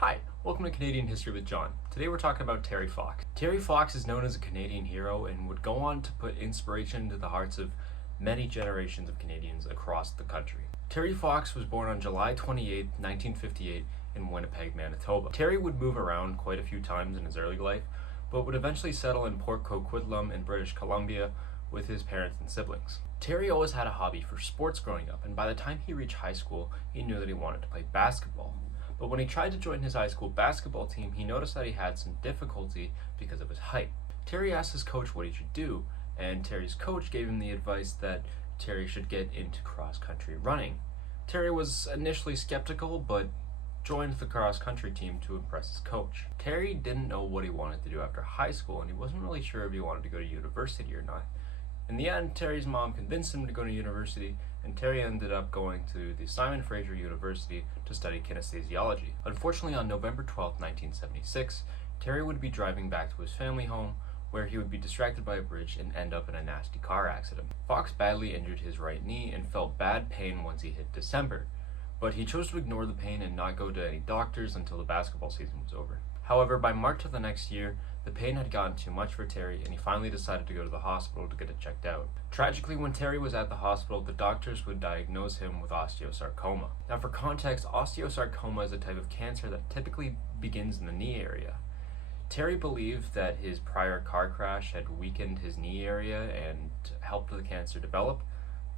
Hi, welcome to Canadian History with John. Today we're talking about Terry Fox. Terry Fox is known as a Canadian hero and would go on to put inspiration into the hearts of many generations of Canadians across the country. Terry Fox was born on July 28, 1958 in Winnipeg, Manitoba. Terry would move around quite a few times in his early life, but would eventually settle in Port Coquitlam in British Columbia with his parents and siblings. Terry always had a hobby for sports growing up, and by the time he reached high school, he knew that he wanted to play basketball. But when he tried to join his high school basketball team, he noticed that he had some difficulty because of his height. Terry asked his coach what he should do, and Terry's coach gave him the advice that Terry should get into cross-country running. Terry was initially skeptical, but joined the cross-country team to impress his coach. Terry didn't know what he wanted to do after high school, and he wasn't really sure if he wanted to go to university or not. In the end, Terry's mom convinced him to go to university, and Terry ended up going to the Simon Fraser University to study kinesiology. Unfortunately, on November 12, 1976, Terry would be driving back to his family home, where he would be distracted by a bridge and end up in a nasty car accident. Fox badly injured his right knee and felt bad pain once he hit December, but he chose to ignore the pain and not go to any doctors until the basketball season was over. However, by March of the next year, the pain had gotten too much for Terry, and he finally decided to go to the hospital to get it checked out. Tragically, when Terry was at the hospital, the doctors would diagnose him with osteosarcoma. Now, for context, osteosarcoma is a type of cancer that typically begins in the knee area. Terry believed that his prior car crash had weakened his knee area and helped the cancer develop,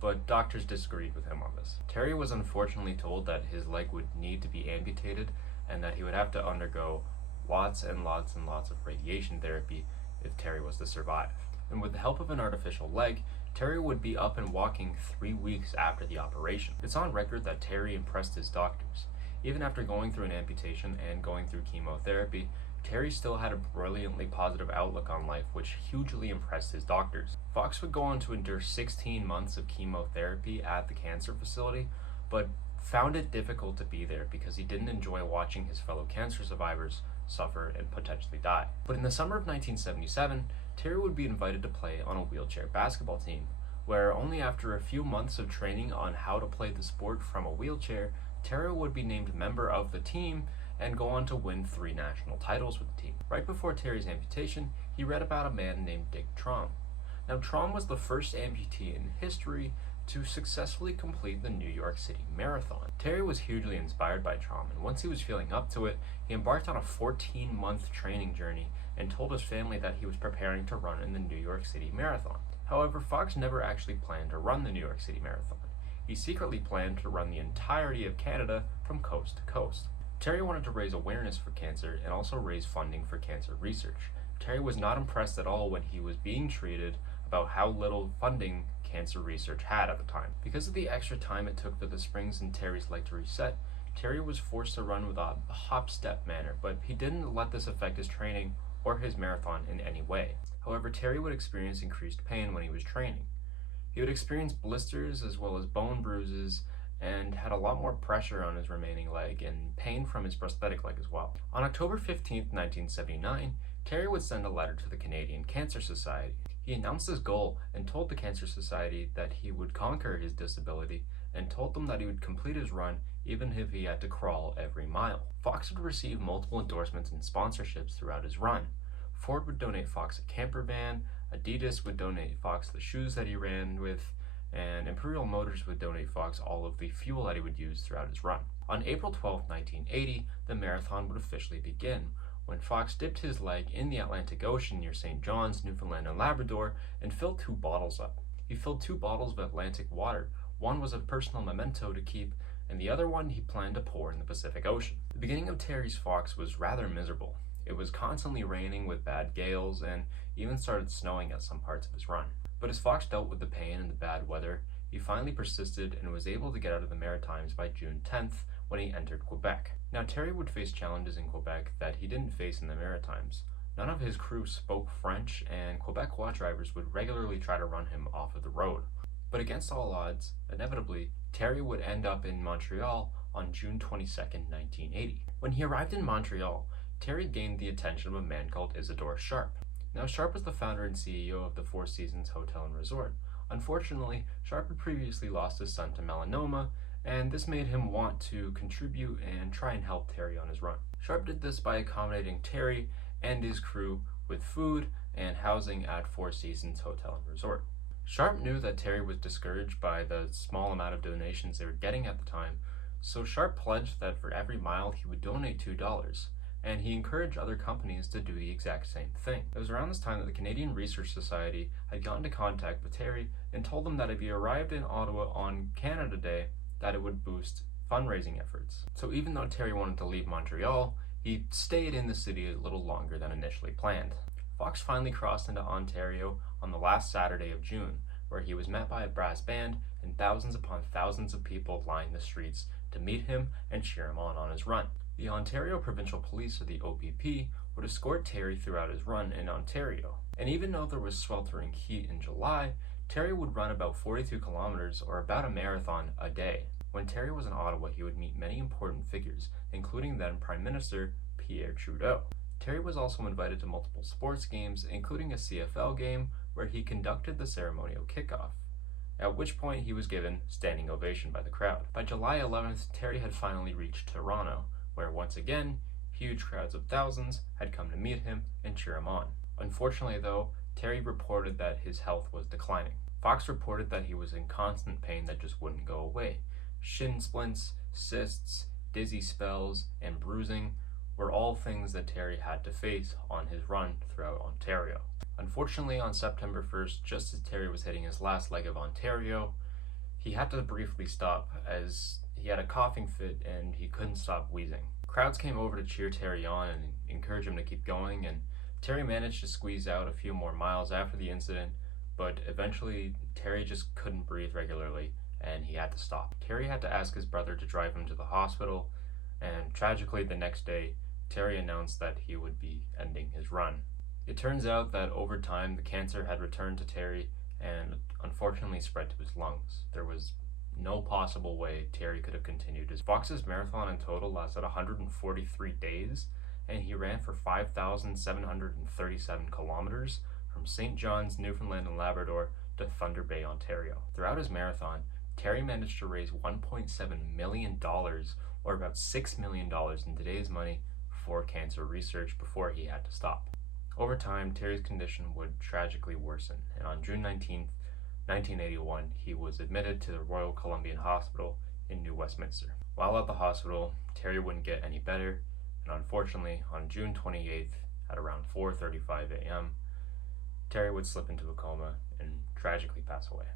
but doctors disagreed with him on this. Terry was unfortunately told that his leg would need to be amputated and that he would have to undergo lots and lots and lots of radiation therapy if Terry was to survive. And with the help of an artificial leg, Terry would be up and walking 3 weeks after the operation. It's on record that Terry impressed his doctors. Even after going through an amputation and going through chemotherapy, Terry still had a brilliantly positive outlook on life, which hugely impressed his doctors. Fox would go on to endure 16 months of chemotherapy at the cancer facility, but found it difficult to be there because he didn't enjoy watching his fellow cancer survivors suffer and potentially die. But in the summer of 1977, Terry would be invited to play on a wheelchair basketball team, where only after a few months of training on how to play the sport from a wheelchair, Terry would be named member of the team and go on to win 3 national titles with the team. Right before Terry's amputation, he read about a man named Dick Traum. Now, Traum was the first amputee in history to successfully complete the New York City Marathon. Terry was hugely inspired by Traum, and once he was feeling up to it, he embarked on a 14-month training journey and told his family that he was preparing to run in the New York City Marathon. However, Fox never actually planned to run the New York City Marathon. He secretly planned to run the entirety of Canada from coast to coast. Terry wanted to raise awareness for cancer and also raise funding for cancer research. Terry was not impressed at all when he was being treated about how little funding cancer research had at the time. Because of the extra time it took for the springs in Terry's leg to reset, Terry was forced to run with a hop-step manner, but he didn't let this affect his training or his marathon in any way. However, Terry would experience increased pain when he was training. He would experience blisters as well as bone bruises and had a lot more pressure on his remaining leg and pain from his prosthetic leg as well. On October 15, 1979, Terry would send a letter to the Canadian Cancer Society. He announced his goal and told the Cancer Society that he would conquer his disability and told them that he would complete his run even if he had to crawl every mile. Fox would receive multiple endorsements and sponsorships throughout his run. Ford would donate Fox a camper van, Adidas would donate Fox the shoes that he ran with, and Imperial Motors would donate Fox all of the fuel that he would use throughout his run. On April 12, 1980, the marathon would officially begin, when Fox dipped his leg in the Atlantic Ocean near St. John's, Newfoundland and Labrador, and filled 2 bottles up. He filled 2 bottles of Atlantic water. One was a personal memento to keep, and the other one he planned to pour in the Pacific Ocean. The beginning of Terry's Fox was rather miserable. It was constantly raining with bad gales, and even started snowing at some parts of his run. But as Fox dealt with the pain and the bad weather, he finally persisted and was able to get out of the Maritimes by June 10th when he entered Quebec. Now, Terry would face challenges in Quebec that he didn't face in the Maritimes. None of his crew spoke French, and Quebecois drivers would regularly try to run him off of the road. But against all odds, inevitably, Terry would end up in Montreal on June 22, 1980. When he arrived in Montreal, Terry gained the attention of a man called Isidore Sharp. Now, Sharp was the founder and CEO of the Four Seasons Hotel and Resort. Unfortunately, Sharp had previously lost his son to melanoma, and this made him want to contribute and try and help Terry on his run. Sharp did this by accommodating Terry and his crew with food and housing at Four Seasons Hotel and Resort. Sharp knew that Terry was discouraged by the small amount of donations they were getting at the time, so Sharp pledged that for every mile he would donate $2, and he encouraged other companies to do the exact same thing. It was around this time that the Canadian Research Society had gotten into contact with Terry and told him that if he arrived in Ottawa on Canada Day, that it would boost fundraising efforts. So even though Terry wanted to leave Montreal, he stayed in the city a little longer than initially planned. Fox finally crossed into Ontario on the last Saturday of June, where he was met by a brass band and thousands upon thousands of people lined the streets to meet him and cheer him on his run. The Ontario Provincial Police, or the OPP, would escort Terry throughout his run in Ontario. And even though there was sweltering heat in July, Terry would run about 42 kilometers, or about a marathon, a day. When Terry was in Ottawa, he would meet many important figures, including then Prime Minister Pierre Trudeau. Terry was also invited to multiple sports games, including a CFL game, where he conducted the ceremonial kickoff, at which point he was given standing ovation by the crowd. By July 11th, Terry had finally reached Toronto, where once again, huge crowds of thousands had come to meet him and cheer him on. Unfortunately though, Terry reported that his health was declining. Fox reported that he was in constant pain that just wouldn't go away. Shin splints, cysts, dizzy spells, and bruising were all things that Terry had to face on his run throughout Ontario. Unfortunately, on September 1st, just as Terry was hitting his last leg of Ontario, he had to briefly stop as he had a coughing fit and he couldn't stop wheezing. Crowds came over to cheer Terry on and encourage him to keep going, and Terry managed to squeeze out a few more miles after the incident, but eventually Terry just couldn't breathe regularly and he had to stop. Terry had to ask his brother to drive him to the hospital, and tragically the next day, Terry announced that he would be ending his run. It turns out that over time the cancer had returned to Terry and unfortunately spread to his lungs. There was no possible way Terry could have continued. Fox's marathon in total lasted 143 days, and he ran for 5,737 kilometers from St. John's, Newfoundland and Labrador to Thunder Bay, Ontario. Throughout his marathon, Terry managed to raise $1.7 million, or about $6 million in today's money, for cancer research before he had to stop. Over time, Terry's condition would tragically worsen, and on June 19th, 1981, he was admitted to the Royal Columbian Hospital in New Westminster. While at the hospital, Terry wouldn't get any better, and unfortunately, on June 28th, at around 4:35 a.m., Terry would slip into a coma and tragically pass away.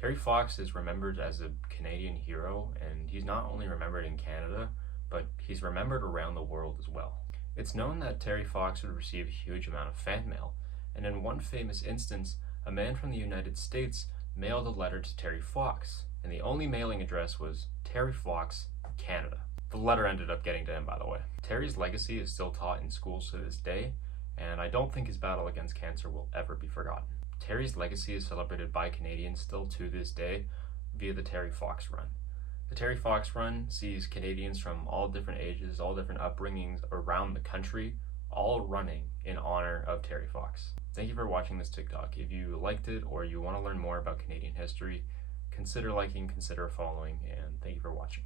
Terry Fox is remembered as a Canadian hero, and he's not only remembered in Canada, but he's remembered around the world as well. It's known that Terry Fox would receive a huge amount of fan mail, and in one famous instance, a man from the United States mailed a letter to Terry Fox, and the only mailing address was Terry Fox, Canada. The letter ended up getting to him, by the way. Terry's legacy is still taught in schools to this day, and I don't think his battle against cancer will ever be forgotten. Terry's legacy is celebrated by Canadians still to this day via the Terry Fox Run. The Terry Fox Run sees Canadians from all different ages, all different upbringings around the country, all running in honor of Terry Fox. Thank you for watching this TikTok. If you liked it or you want to learn more about Canadian history, consider liking, consider following, and thank you for watching.